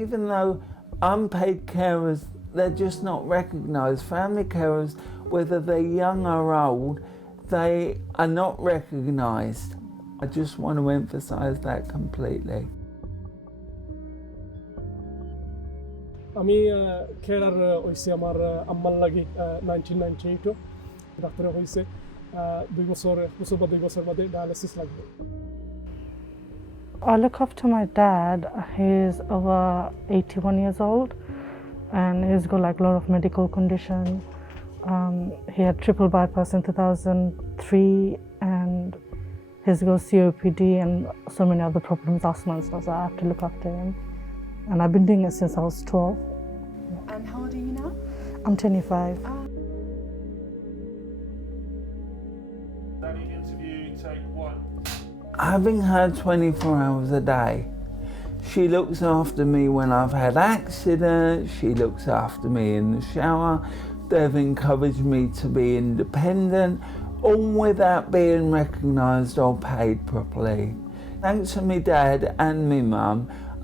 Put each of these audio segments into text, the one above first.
even though unpaid carers, they're just not recognised. Family carers, whether they're young or old, they are not recognised. I just want to emphasise that completely. আমি care হয়েছে আমার আম্মার লাগি 1998 ডাক্তারে হয়েছে 2 বছর বা 2 বছর বাদে ডায়ালিসিস লাগবে। I look after my dad. He's over 81 years old and he's got like a lot of medical conditions. He had triple bypass in 2003 and he's got COPD and so many other problems, asthma and stuff, so I have to look after him. And I've been doing it since I was 12. And how old are you now? I'm 25. Daddy interview, take 1. Having her 24 hours a day, she looks after me when I've had accidents, she looks after me in the shower. They've encouraged me to be independent, all without being recognised or paid properly. Thanks to me dad and me mum,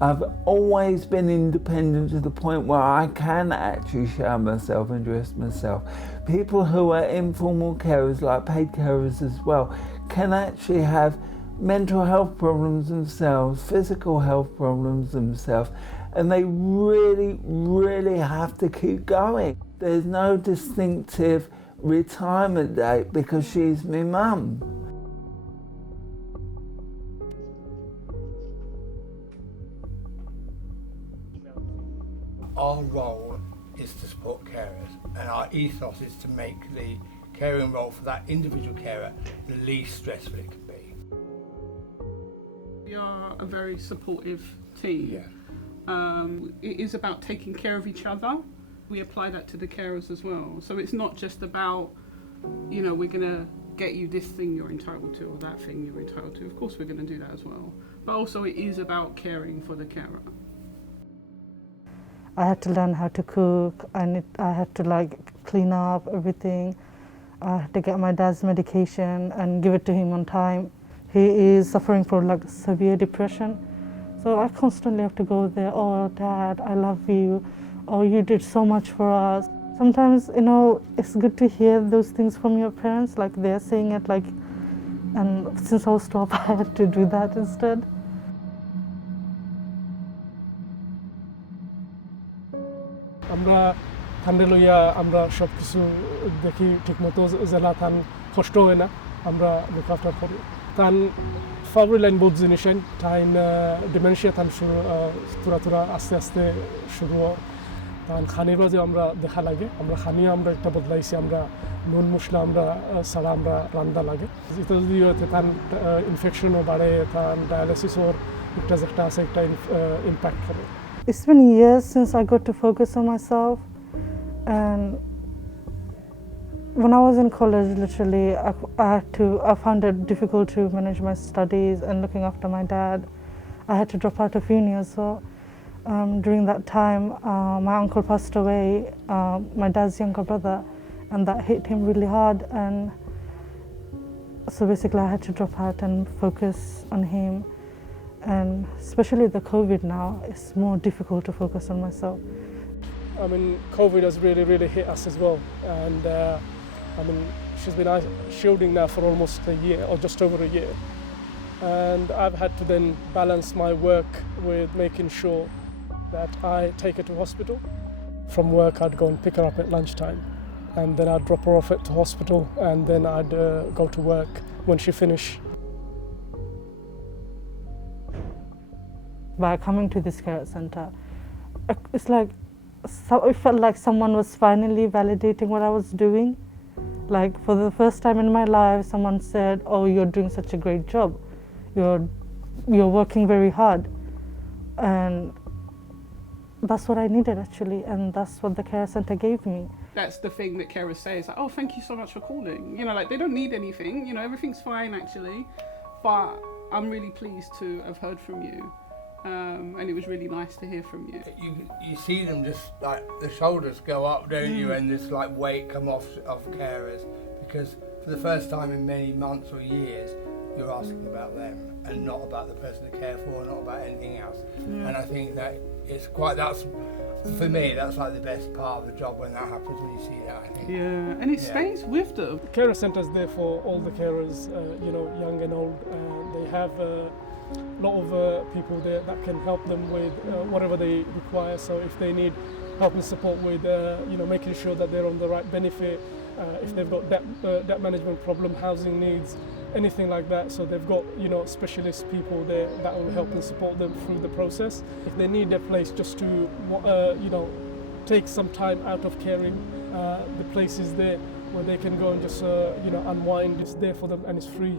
I've always been independent to the point where I can actually shower myself and dress myself. People who are informal carers, like paid carers as well, can actually have mental health problems themselves, physical health problems themselves, and they really have to keep going. There's no distinctive retirement date because she's my mum. Our role is to support carers, and our ethos is to make the caring role for that individual carer the least stressful it can be. We are a very supportive team. Yeah. It is about taking care of each other. We apply that to the carers as well. So it's not just about, you know, we're going to get you this thing you're entitled to or that thing you're entitled to. Of course we're going to do that as well. But also it is about caring for the carer. I had to learn how to cook, I had to like clean up everything. I had to get my dad's medication and give it to him on time. He is suffering from like severe depression. So I constantly have to go there, oh dad, I love you, oh you did so much for us. Sometimes, you know, it's good to hear those things from your parents, like they're saying it like, and since I was 12 I had to do that instead. আমরা থান্ডে লইয়া আমরা সব কিছু দেখি ঠিকমতো জেলা থান কষ্ট হয় না আমরা লুক আফটার করি তান ফাবরি লাইন বহুত জিনিস আইন তাইন ডিমেনশিয়া থান শুরু তুরা আস্তে আস্তে শুরু তান খানির বাজে আমরা দেখা লাগে আমরা খানিও আমরা একটা বদলাইছি আমরা নুন মশলা আমরা সারা আমরা রান্না লাগে এটা যদি তান ইনফেকশনও বাড়ে তান ডায়ালিসিসও একটা আছে একটা ইম্প্যাক্ট করে। It's been years since I got to focus on myself, and when I was in college, literally, I found it difficult to manage my studies and looking after my dad. I had to drop out of uni as well. During that time, my uncle passed away, my dad's younger brother, and that hit him really hard, and so basically I had to drop out and focus on him. And especially the COVID now, it's more difficult to focus on myself. I mean, COVID has really hit us as well, and I mean, she's been shielding now for almost a year, or just over a year, and I've had to then balance my work with making sure that I take her to hospital. From work, I'd go and pick her up at lunchtime, and then I'd drop her off at the hospital, and then I'd go to work when she finished. By coming to this care centre, it's like, it felt like someone was finally validating what I was doing. Like for the first time in my life, someone said, oh, you're doing such a great job. You're working very hard. And that's what I needed actually, and that's what the care centre gave me. That's the thing that carers say, is like, oh, thank you so much for calling. You know, like they don't need anything, you know, everything's fine actually, but I'm really pleased to have heard from you. And it was really nice to hear from you. You see them just like the shoulders go up, don't you, and this like weight come off carers, because for the first time in many months or years you're asking about them and not about the person to care for, not about anything else. And I think that it's quite, that's, for me, that's like the best part of the job when that happens, when you see that, I think. Yeah, and it stays with them. Carers Centre is there for all the carers, young and old. They have a lot of people there that can help them with whatever they require. So if they need help and support with, making sure that they're on the right benefit, if they've got debt management problem, housing needs, anything like that. So they've got, specialist people there that will help and support them through the process. If they need a place just to, take some time out of caring, the place is there where they can go and just, unwind. It's there for them and it's free.